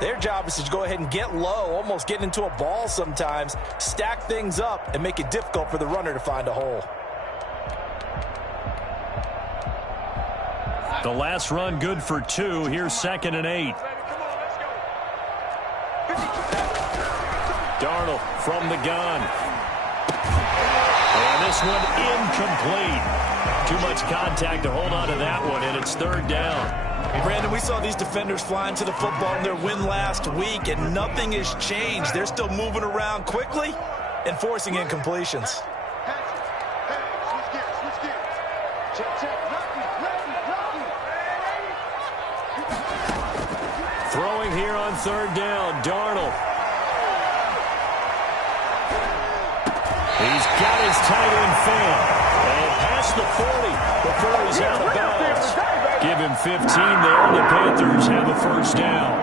Their job is to go ahead and get low, almost get into a ball sometimes, stack things up, and make it difficult for the runner to find a hole. The last run good for 2. Here's 2nd and 8. Darnold from the gun. And this one incomplete. Too much contact to hold on to that one, and it's 3rd down. Brandon, we saw these defenders flying to the football in their win last week, and nothing has changed. They're still moving around quickly and forcing incompletions. Throwing here on 3rd down, Darnold. He's got his tight end fan. And past the 40 before he's out of bounds. Give him 15 there, and the Panthers have a 1st down.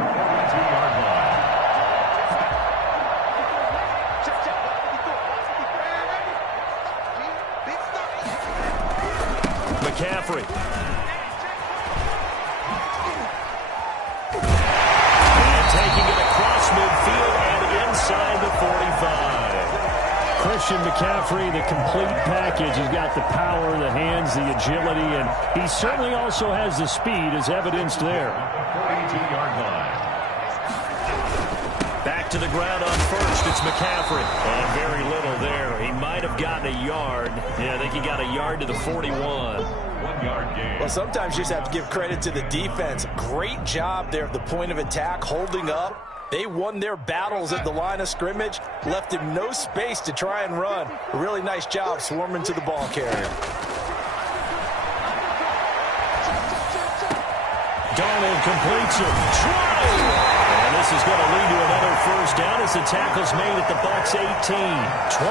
McCaffrey. And taking it across midfield and inside the 45. Christian McCaffrey, the complete package. He's got the power, the hands, the agility, and he certainly also has the speed as evidenced there. 42-yard line. Back to the ground on 1st. It's McCaffrey. And very little there. He might have gotten a yard. Yeah, I think he got a yard to the 41. 1-yard gain. Well, sometimes you just have to give credit to the defense. Great job there at the point of attack, holding up. They won their battles at the line of scrimmage, left him no space to try and run. A really nice job swarming to the ball carrier. Darnold completes it. And this is going to lead to another 1st down as the tackle's made at the Bucs 18.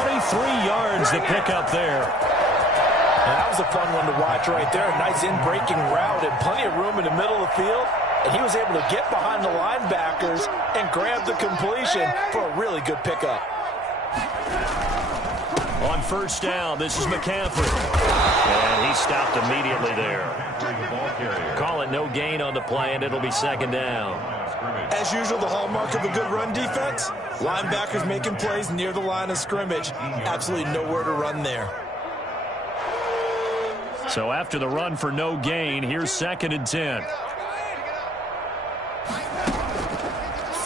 23 yards to pick up there. And that was a fun one to watch right there. A nice in-breaking route and plenty of room in the middle of the field. And he was able to get behind the linebackers and grab the completion for a really good pickup. On 1st down, this is McCaffrey. And he stopped immediately there. Call it no gain on the play, and it'll be 2nd down. As usual, the hallmark of a good run defense, linebackers making plays near the line of scrimmage. Absolutely nowhere to run there. So after the run for no gain, here's 2nd and 10.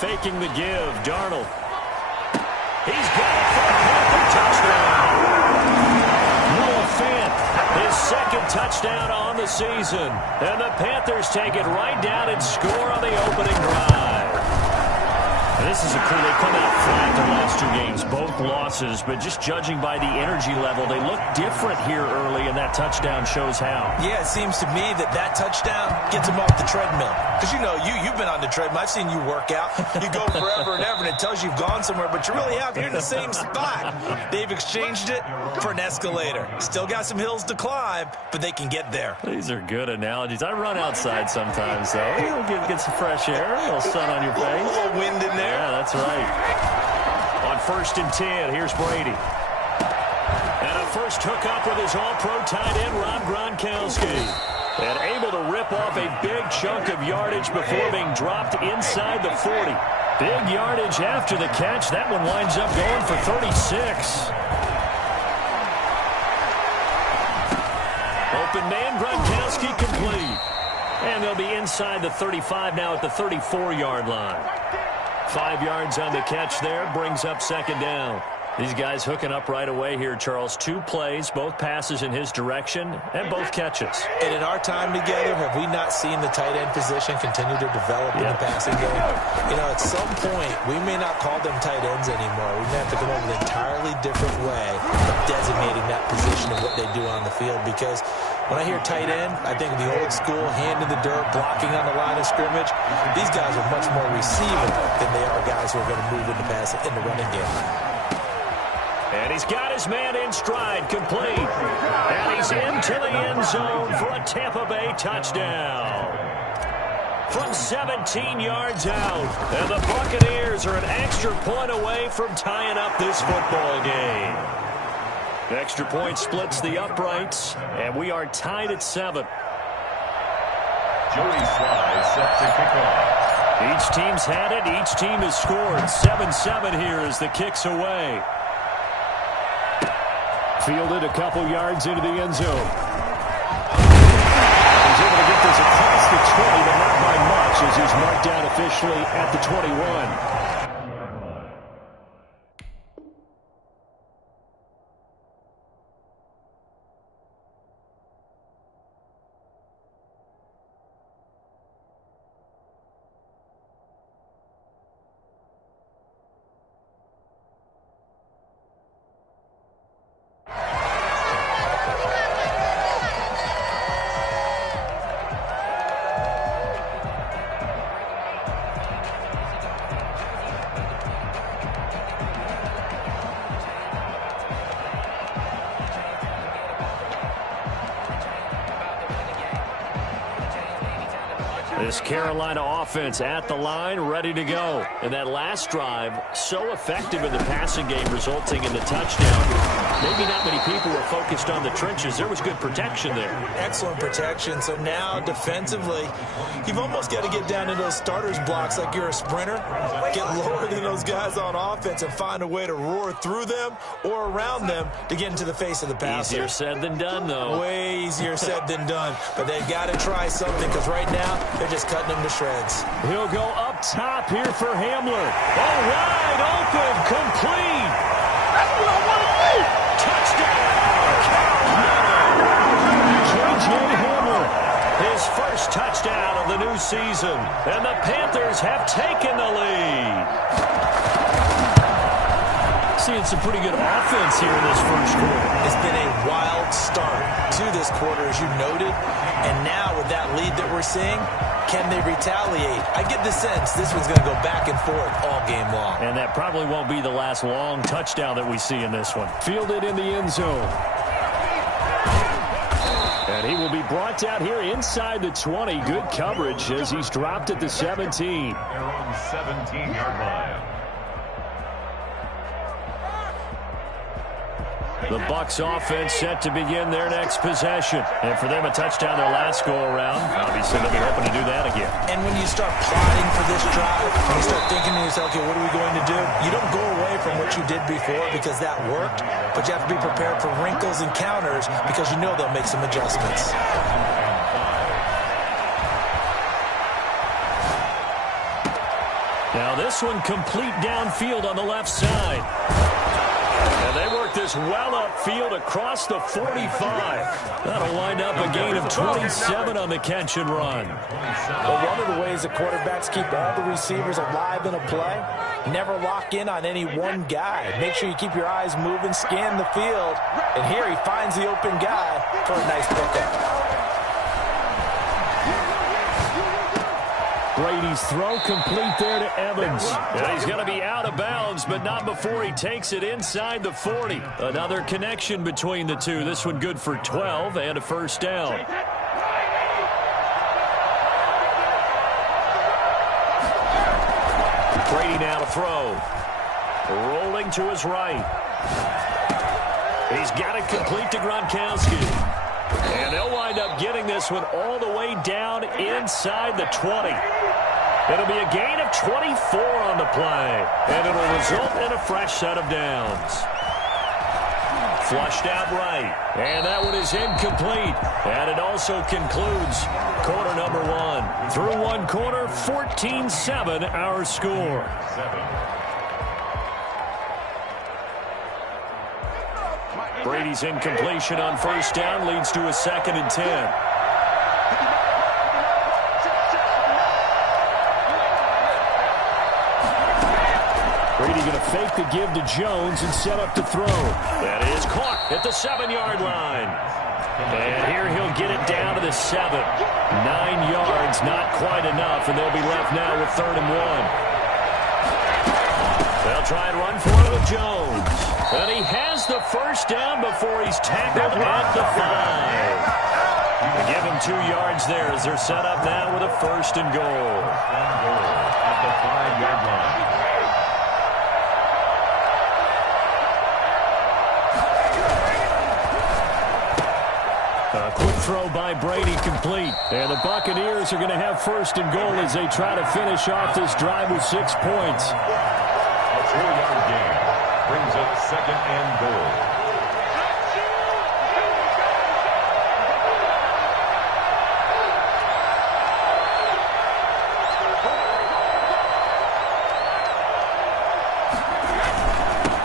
Faking the give, Darnold. He's got it for a Panther touchdown. Noah Fant, his 2nd touchdown on the season. And the Panthers take it right down and score on the opening drive. And this is a clue. They come out flat the last 2 games, both losses, but just judging by the energy level, they look different here early, and that touchdown shows how. Yeah, it seems to me that touchdown gets them off the treadmill. Because, you know, you've been on the treadmill. I've seen you work out. You go forever and ever, and it tells you you've gone somewhere, but you really have. You're in the same spot. They've exchanged it for an escalator. Still got some hills to climb, but they can get there. These are good analogies. I run outside sometimes, though. You'll get some fresh air, a little sun on your face. A little wind in there. Yeah, that's right. On 1st and 10, here's Brady. And a first hookup with his all-pro tight end, Rob Gronkowski. And able to rip off a big chunk of yardage before being dropped inside the 40. Big yardage after the catch. That one winds up going for 36. Open man, Gronkowski complete. And they'll be inside the 35 now at the 34-yard line. 5 yards on the catch there, brings up 2nd down. These guys hooking up right away here, Charles. 2 plays, both passes in his direction, and both catches. And in our time together, have we not seen the tight end position continue to develop in the passing game? You know, at some point, we may not call them tight ends anymore. We may have to come up with an entirely different way of designating that position and what they do on the field. Because when I hear tight end, I think of the old school, hand in the dirt, blocking on the line of scrimmage. These guys are much more receiving than they are guys who are going to move in the running game. And he's got his man in stride, complete. And he's into the end zone for a Tampa Bay touchdown. From 17 yards out. And the Buccaneers are an extra point away from tying up this football game. The extra point splits the uprights, and we are tied at 7. Joey Sly set to kick off. Each team's had it. Each team has scored. 7-7 here as the kick's away. Fielded a couple yards into the end zone. He's able to get this across the 20, but not by much as he's marked down officially at the 21. This Carolina offense at the line, ready to go. And that last drive, so effective in the passing game, resulting in the touchdown. Maybe not many people were focused on the trenches. There was good protection there. Excellent protection. So now, defensively, you've almost got to get down into those starters blocks like you're a sprinter. Get lower than those guys on offense and find a way to roar through them or around them to get into the face of the passer. Easier said than done, though. Way easier said than done. But they've got to try something because right now, they're just cutting them to shreds. He'll go up top here for Hamler. Oh, wide open, complete. That's what I want to see. Touchdown, Carolina. J.J. Hamler, his first touchdown of the new season. And the Panthers have taken the lead. Seeing some pretty good offense here in this first quarter. It's been a wild start to this quarter, as you noted. And now with that lead that we're seeing, can they retaliate? I get the sense this one's going to go back and forth all game long. And that probably won't be the last long touchdown that we see in this one. Fielded in the end zone. And he will be brought out here inside the 20. Good coverage as he's dropped at the 17. They're on the 17-yard line. The Bucs offense set to begin their next possession. And for them, a touchdown their last go-around. Obviously, they'll be hoping to do that again. And when you start plotting for this drive, and you start thinking to yourself, okay, what are we going to do? You don't go away from what you did before because that worked, but you have to be prepared for wrinkles and counters because you know they'll make some adjustments. Now this one complete downfield on the left side. And they work this well upfield across the 45. That'll wind up a gain of 27 on the catch and run. But one of the ways the quarterbacks keep all the receivers alive in a play, never lock in on any one guy. Make sure you keep your eyes moving, scan the field, and here he finds the open guy for a nice pickup. Brady's throw complete there to Evans. And he's going to be out of bounds, but not before he takes it inside the 40. Another connection between the two. This one good for 12 and a first down. Brady now to throw. Rolling to his right. He's got it complete to Gronkowski. And they'll wind up getting this one all the way down inside the 20. It'll be a gain of 24 on the play. And it'll result in a fresh set of downs. Flushed out right. And that one is incomplete. And it also concludes quarter number one. Through one quarter, 14-7 our score. Brady's incompletion on first down leads to a 2nd and 10. Brady going to fake the give to Jones and set up to throw. That is caught at the 7-yard line. And here he'll get it down to the 7. 9 yards, not quite enough, and they'll be left now with 3rd and 1. They'll try and run for it with Jones. And he has the first down before he's tackled at the 5. They give him 2 yards there as they're set up now with a 1st and goal. At the 5-yard line. Quick throw by Brady, complete. And the Buccaneers are going to have first and goal as they try to finish off this drive with 6 points. A 4-yard gain brings up second and goal.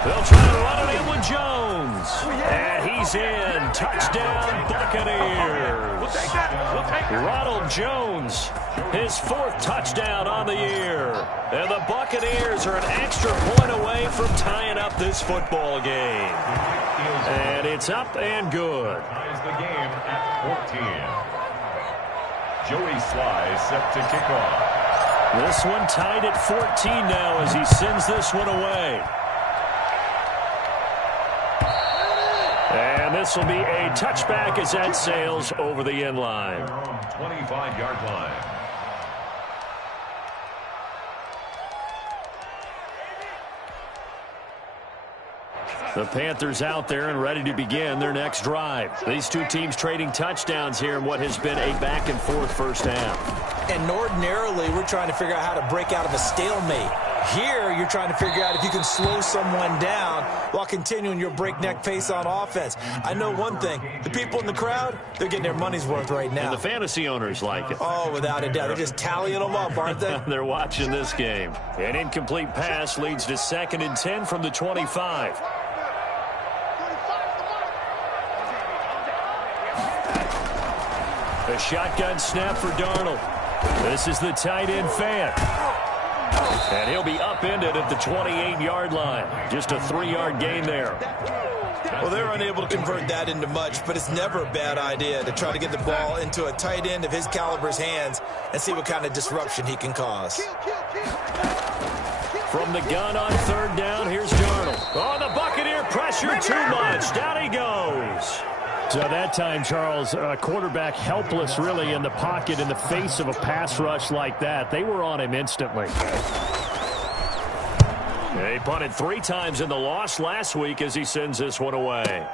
They'll try to run it in with Jones. And he's in. Touchdown, Buccaneers. Ronald Jones, his 4th touchdown on the year. And the Buccaneers are an extra point away from tying up this football game. And it's up and good. Ties the game at 14. Joey Sly set to kick off. This one tied at 14 now as he sends this one away. And this will be a touchback as that sails over the end line. 25-yard line. The Panthers out there and ready to begin their next drive. These two teams trading touchdowns here in what has been a back-and-forth first half. And ordinarily, we're trying to figure out how to break out of a stalemate. Here, you're trying to figure out if you can slow someone down while continuing your breakneck pace on offense. I know one thing. The people in the crowd, they're getting their money's worth right now. And the fantasy owners like it. Oh, without a doubt. They're just tallying them up, aren't they? They're watching this game. An incomplete pass leads to 2nd and 10 from the 25. A shotgun snap for Darnold. This is the tight end fan. And he'll be upended at the 28-yard line. Just a 3-yard gain there. Well, they're unable to convert that into much, but it's never a bad idea to try to get the ball into a tight end of his caliber's hands and see what kind of disruption he can cause. From the gun on 3rd down, here's Darnold. Oh, the Buccaneer pressure too much. Down he goes. So that time, Charles, quarterback helpless really in the pocket in the face of a pass rush like that. They were on him instantly. He punted 3 times in the loss last week as he sends this one away.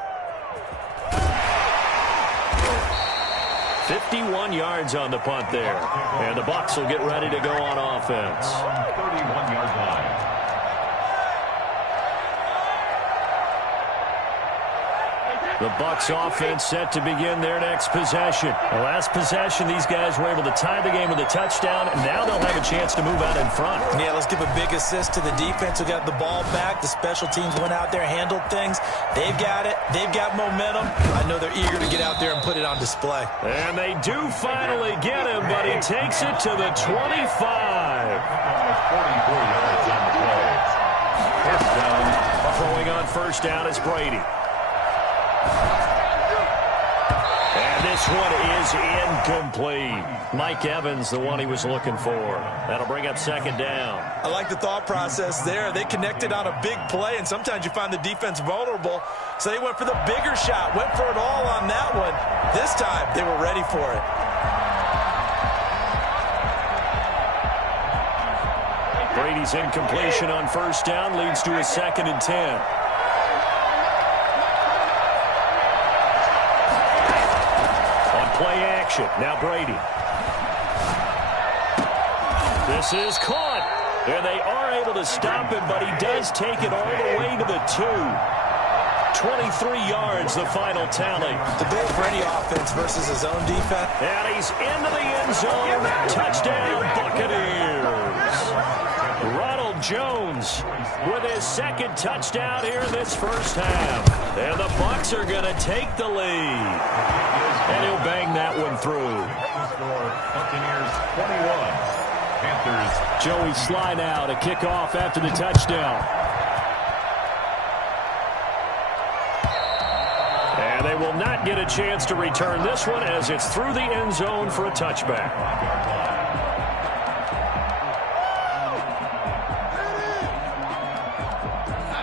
51 yards on the punt there. And the Bucs will get ready to go on offense. 31-yard line. The Bucs offense set to begin their next possession. The last possession, these guys were able to tie the game with a touchdown, and now they'll have a chance to move out in front. Yeah, let's give a big assist to the defense who got the ball back. The special teams went out there, handled things. They've got it. They've got momentum. I know they're eager to get out there and put it on display. And they do finally get him, but he takes it to the 25. 44 yards on the play. First down. Throwing on first down is Brady. And this one is incomplete. Mike Evans, the one he was looking for. That'll bring up 2nd down. I like the thought process there. They connected on a big play, and sometimes you find the defense vulnerable. So they went for the bigger shot, went for it all on that one. This time, they were ready for it. Brady's incompletion on first down leads to a 2nd and 10. Play action. Now Brady. This is caught. And they are able to stop him, but he does take it all the way to the 2. 23 yards, the final tally. Debate for any offense versus his own defense. And he's into the end zone. Touchdown, Buccaneers. Ronald Jones with his 2nd touchdown here in this first half. And the Bucs are going to take the lead. And he'll bang that one through. Buccaneers 21. Panthers. Joey Sly now to kick off after the touchdown. And they will not get a chance to return this one as it's through the end zone for a touchback.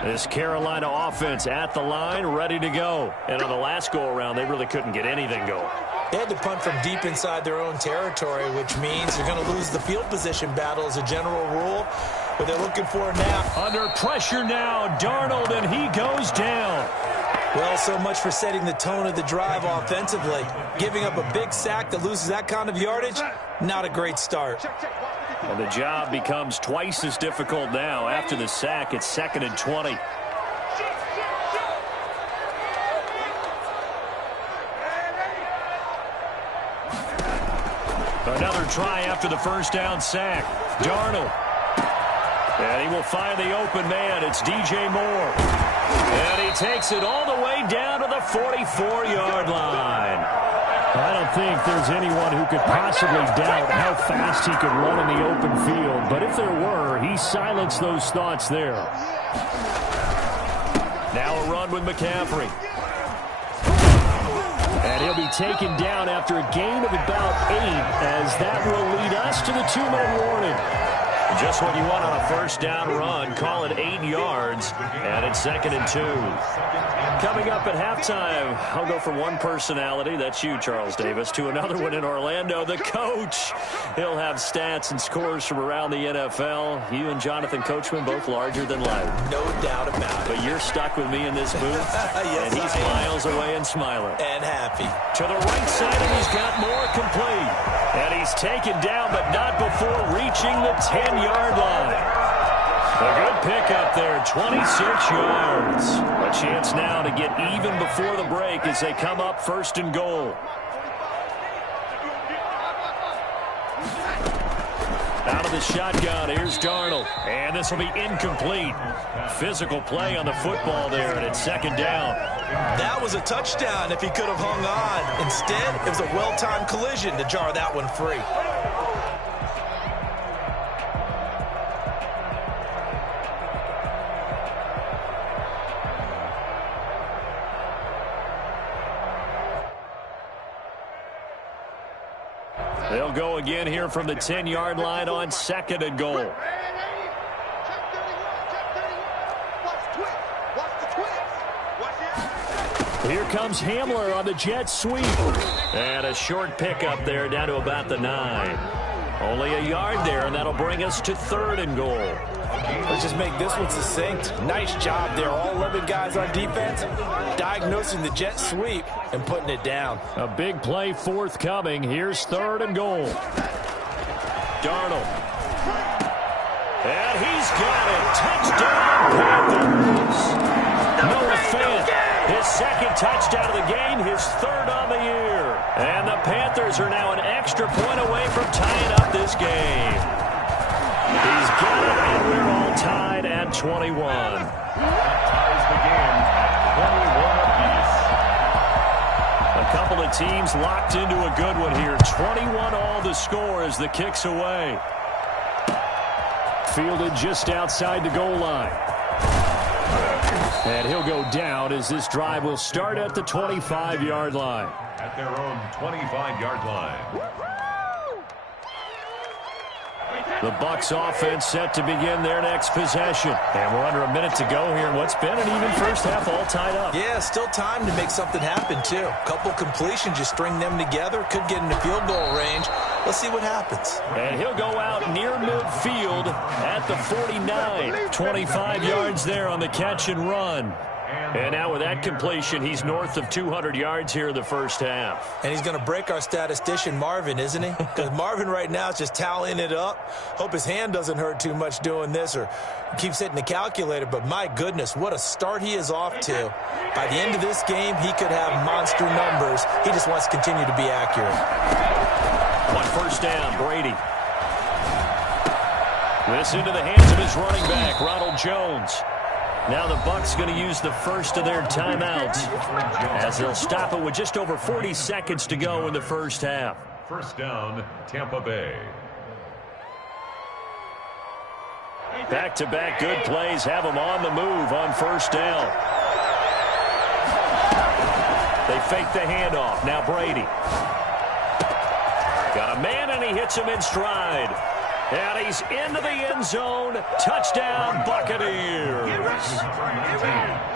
This Carolina offense at the line, ready to go. And on the last go-around, they really couldn't get anything going. They had to punt from deep inside their own territory, which means they're going to lose the field position battle as a general rule. What they're looking for now. Under pressure now, Darnold, and he goes down. Well, so much for setting the tone of the drive offensively. Giving up a big sack that loses that kind of yardage, not a great start. And the job becomes twice as difficult now. After the sack, it's 2nd and 20. Another try after the first down sack. Darnold. And he will find the open man. It's DJ Moore. And he takes it all the way down to the 44-yard line. I don't think there's anyone who could possibly doubt how fast he could run in the open field. But if there were, he silenced those thoughts there. Now a run with McCaffrey. And he'll be taken down after a gain of about 8, as that will lead us to the 2-minute warning. Just what you want on a first down run. Call it 8 yards, and it's 2nd and 2. Coming up at halftime, I'll go from one personality, that's you, Charles Davis, to another one in Orlando, the coach. He'll have stats and scores from around the NFL. You and Jonathan Coachman both larger than life. No doubt about it. But you're stuck with me in this booth, yes, and he's miles away and smiling. And happy. To the right side, and he's got more complete. And he's taken down, but not before reaching the 10-yard line. A good pickup there, 26 yards. A chance now to get even before the break as they come up 1st and goal. Out of the shotgun, here's Darnold. And this will be incomplete. Physical play on the football there, and it's 2nd down. That was a touchdown if he could have hung on. Instead, it was a well-timed collision to jar that one free. They'll go again here from the 10-yard line on 2nd and goal. Here comes Hamler on the jet sweep. And a short pickup there down to about the 9. Only a yard there, and that'll bring us to 3rd and goal. Let's just make this one succinct. Nice job there. All 11 guys on defense diagnosing the jet sweep and putting it down. A big play forthcoming. Here's 3rd and goal. Darnold. And he's got it. Touchdown, Panthers. Noah Fant, his 2nd touchdown of the game, his 3rd on the year. And the Panthers are now an extra point away from tying up this game. He's got it, and we're all tied at 21. Ties the game at 21 apiece. A couple of teams locked into a good one here. 21 all the score as the kick's away. Fielded just outside the goal line. And he'll go down as this drive will start at the 25-yard line. At their own 25-yard line. The Bucs offense set to begin their next possession. And we're under a minute to go here in what's been an even first half, all tied up. Yeah, still time to make something happen, too. Couple completions, just string them together. Could get into field goal range. Let's see what happens. And he'll go out near midfield at the 49. 25 yards there on the catch and run. And now with that completion, he's north of 200 yards here in the first half. And he's going to break our statistician, Marvin, isn't he? Because Marvin right now is just tallying it up. Hope his hand doesn't hurt too much doing this or keeps hitting the calculator. But my goodness, what a start he is off to. By the end of this game, he could have monster numbers. He just wants to continue to be accurate. On first down, Brady. This into the hands of his running back, Ronald Jones. Now the Bucs going to use the first of their timeouts as they'll stop it with just over 40 seconds to go in the first half. First down, Tampa Bay. Back-to-back good plays have them on the move on first down. They fake the handoff. Now Brady. Got a man, and he hits him in stride. And he's into the end zone. Touchdown, Buccaneers.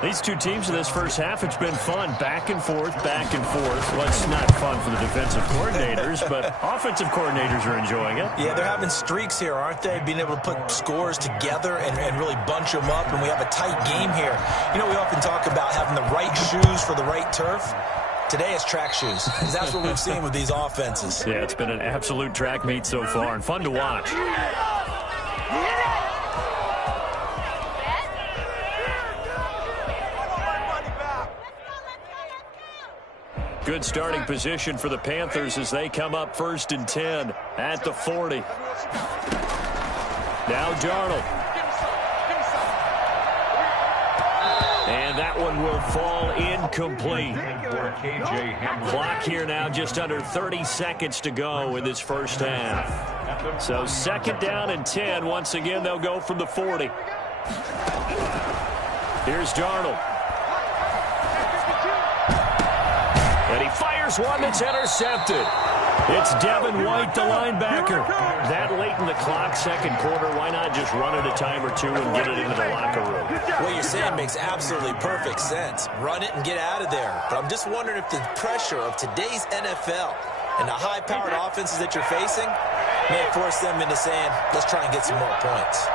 These two teams in this first half, it's been fun. Back and forth, back and forth. Well, it's not fun for the defensive coordinators, but offensive coordinators are enjoying it. Yeah, they're having streaks here, aren't they? Being able to put scores together and really bunch them up, and we have a tight game here. You know, we often talk about having the right shoes for the right turf. Today it's track shoes, because that's what we've seen with these offenses. Yeah, it's been an absolute track meet so far, and fun to watch. Good starting position for the Panthers as they come up 1st and 10 at the 40. Now Darnold. And that one will fall incomplete. Clock here now, just under 30 seconds to go in this first half. So 2nd down and 10. Once again, they'll go from the 40. Here's Darnold. And he fires one that's intercepted. It's Devin White, the linebacker. That late in the clock, second quarter, why not just run it a time or two and get it into the locker room? What you're saying makes absolutely perfect sense. Run it and get out of there. But I'm just wondering if the pressure of today's NFL and the high-powered offenses that you're facing may force them into saying, let's try and get some more points.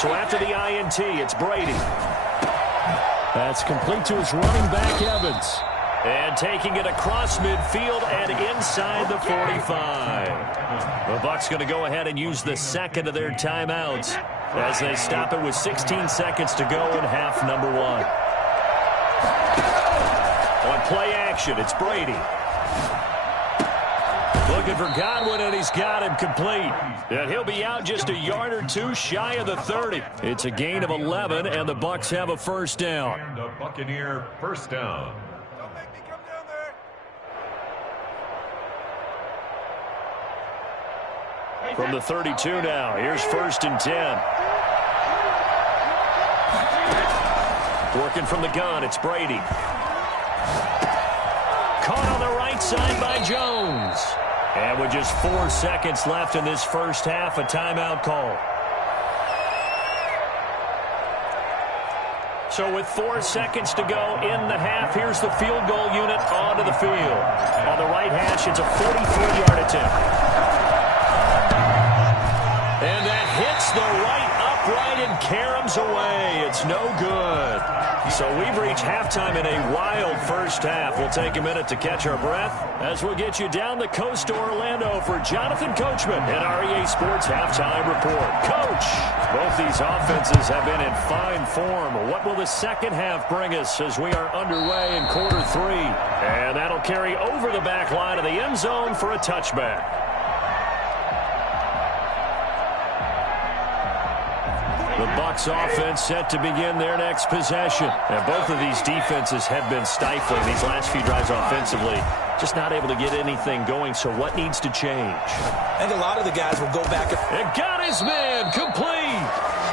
So after the INT, it's Brady. That's complete to his running back, Evans. And taking it across midfield and inside the 45. The Bucs going to go ahead and use the second of their timeouts as they stop it with 16 seconds to go in half number 1. On play action, it's Brady. Looking for Godwin, and he's got him complete. And he'll be out just a yard or two shy of the 30. It's a gain of 11, and the Bucs have a first down. And the Buccaneer first down. From the 32 now, here's 1st and 10. Working from the gun, it's Brady. Caught on the right side by Jones. And with just 4 seconds left in this first half, a timeout call. So with 4 seconds to go in the half, here's the field goal unit onto the field. On the right hash, it's a 43-yard attempt. And that hits the right upright and caroms away. It's no good. So we've reached halftime in a wild first half. We'll take a minute to catch our breath as we'll get you down the coast to Orlando for Jonathan Coachman and our EA Sports Halftime Report. Coach, both these offenses have been in fine form. What will the second half bring us as we are underway in quarter 3? And that'll carry over the back line of the end zone for a touchback. The Bucs offense set to begin their next possession. And both of these defenses have been stifling these last few drives offensively. Just not able to get anything going, so what needs to change? I think a lot of the guys will go back and got his man complete.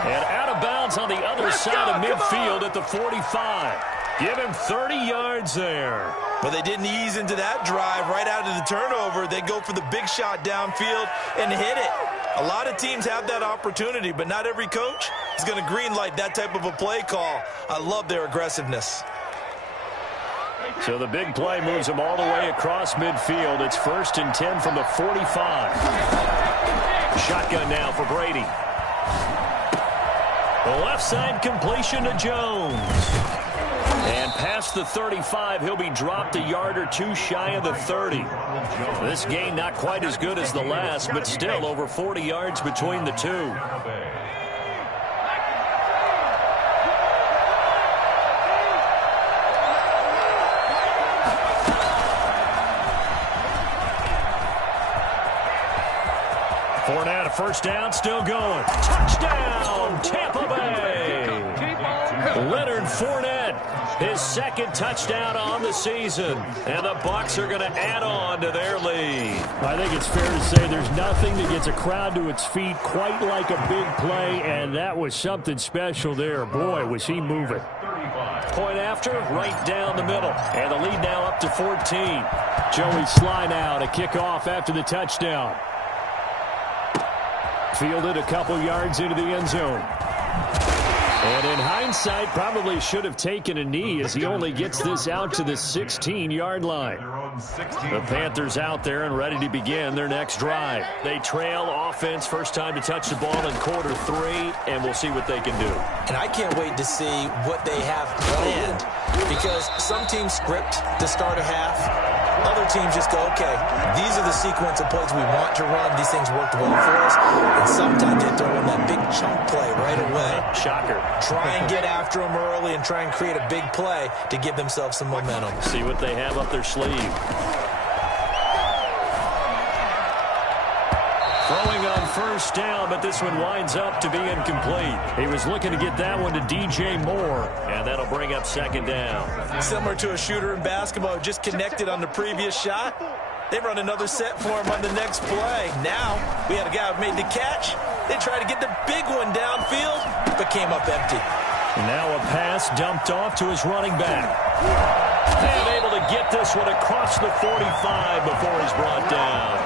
And out of bounds on the other side of midfield at the 45. Give him 30 yards there. Well, they didn't ease into that drive right out of the turnover. They go for the big shot downfield and hit it. A lot of teams have that opportunity, but not every coach is going to greenlight that type of a play call. I love their aggressiveness. So the big play moves them all the way across midfield. It's 1st and 10 from the 45. Shotgun now for Brady. The left side completion to Jones. And past the 35, he'll be dropped a yard or two shy of the 30. This gain not quite as good as the last, but still over 40 yards between the two. Fournette, a first down, still going. Touchdown, Tampa Bay. Leonard Fournette, his second touchdown on the season. And the Bucs are going to add on to their lead. I think it's fair to say there's nothing that gets a crowd to its feet quite like a big play, and that was something special there. Boy, was he moving. Point after, right down the middle. And the lead now up to 14. Joey Sly now to kick off after the touchdown. Fielded a couple yards into the end zone. And in hindsight, probably should have taken a knee as he only gets this out to the 16-yard line. The Panthers out there and ready to begin their next drive. They trail offense, first time to touch the ball in quarter 3, and we'll see what they can do. And I can't wait to see what they have planned, because some teams script to start a half. Other teams just go, okay, these are the sequence of plays we want to run. These things worked well for us. And sometimes they throw in that big chunk play right away. Shocker. Try and get after them early and try and create a big play to give themselves some momentum. See what they have up their sleeve. Throwing on first down, but this one winds up to be incomplete. He was looking to get that one to DJ Moore, and that'll bring up second down. Similar to a shooter in basketball who just connected on the previous shot. They run another set for him on the next play. Now, we had a guy who made the catch. They tried to get the big one downfield, but came up empty. Now a pass dumped off to his running back. And able to get this one across the 45 before he's brought down.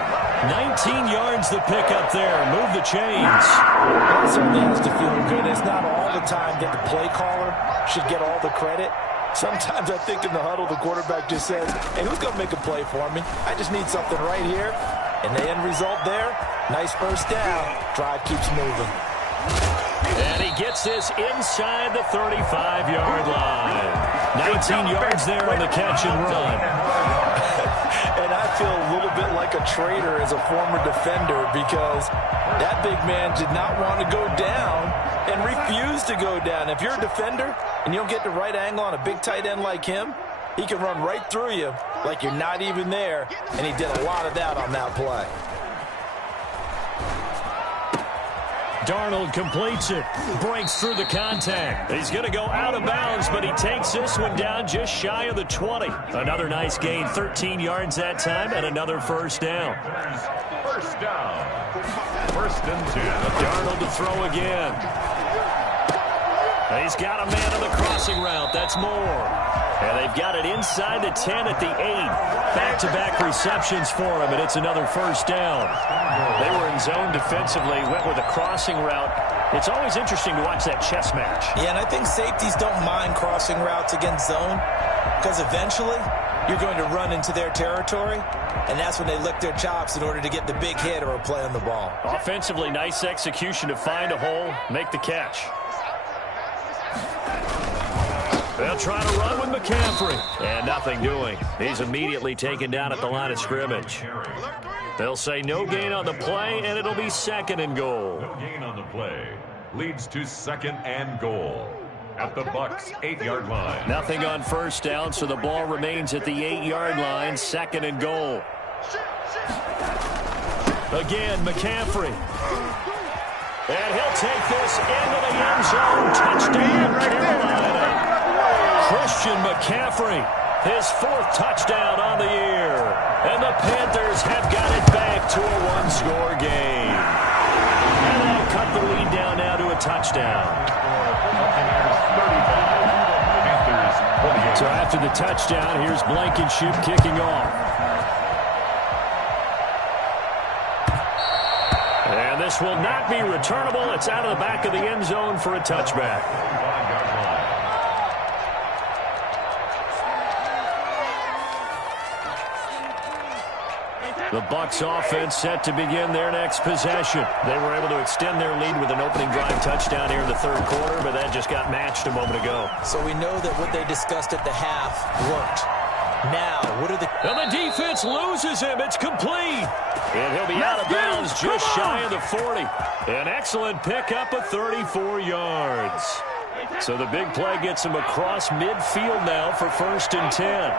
19 yards the pick up there. Move the chains. That certainly has to feel good. It's not all the time that the play caller should get all the credit. Sometimes I think in the huddle, the quarterback just says, hey, who's going to make a play for me? I just need something right here. And the end result there, nice first down. Drive keeps moving. And he gets this inside the 35-yard line. 19 yards there on the catch and run. And I feel a little bit like a traitor as a former defender, because that big man did not want to go down and refused to go down. If you're a defender and you don't get the right angle on a big tight end like him, he can run right through you like you're not even there, and he did a lot of that on that play. Darnold completes it, breaks through the contact. He's going to go out of bounds, but he takes this one down just shy of the 20. Another nice gain, 13 yards that time, and another first down. First down. First and 10. Darnold to throw again. He's got a man on the crossing route. That's Moore. And they've got it inside the 10 at the 8. Back-to-back receptions for him, and it's another first down. They were in zone defensively, went with a crossing route. It's always interesting to watch that chess match. Yeah, and I think safeties don't mind crossing routes against zone, because eventually you're going to run into their territory, and that's when they lick their chops in order to get the big hit or a play on the ball. Offensively, nice execution to find a hole, make the catch. They'll try to run with McCaffrey. And nothing doing. He's immediately taken down at the line of scrimmage. They'll say no gain on the play, and it'll be second and goal. No gain on the play. Leads to second and goal. At the Bucs' 8-yard line. Nothing on first down, so the ball remains at the 8-yard line. Second and goal. Again, McCaffrey. And he'll take this into the end zone. Touchdown, Carolina. Christian McCaffrey, his 4th touchdown on the year. And the Panthers have got it back to a one-score game. And they'll cut the lead down now to a touchdown. So after the touchdown, here's Blankenship kicking off. And this will not be returnable. It's out of the back of the end zone for a touchback. The Bucs offense set to begin their next possession. They were able to extend their lead with an opening drive touchdown here in the third quarter, but that just got matched a moment ago. So we know that what they discussed at the half worked. Now, what are the... And the defense loses him. It's complete. And he'll be out of bounds just shy of the 40. An excellent pickup of 34 yards. So the big play gets him across midfield now for 1st and 10.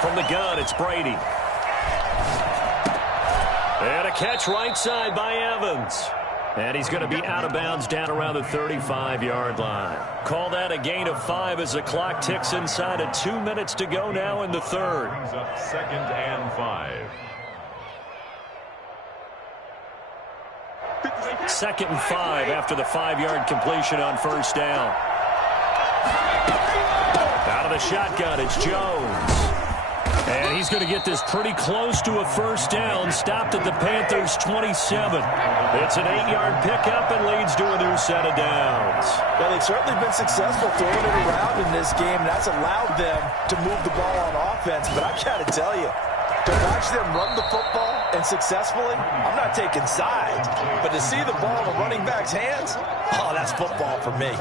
From the gun, it's Brady. And a catch right side by Evans. And he's going to be out of bounds down around the 35-yard line. Call that a gain of 5 as the clock ticks inside of 2 minutes to go now in the third. Brings up 2nd and 5. 2nd and 5 after the 5-yard completion on first down. Out of the shotgun, it's Jones. And he's going to get this pretty close to a first down. Stopped at the Panthers' 27. It's an 8-yard pickup and leads to a new set of downs. Yeah, they've certainly been successful throwing it around in this game. That's allowed them to move the ball on offense. But I've got to tell you, to watch them run the football and successfully, I'm not taking sides. But to see the ball in the running back's hands, oh, that's football for me.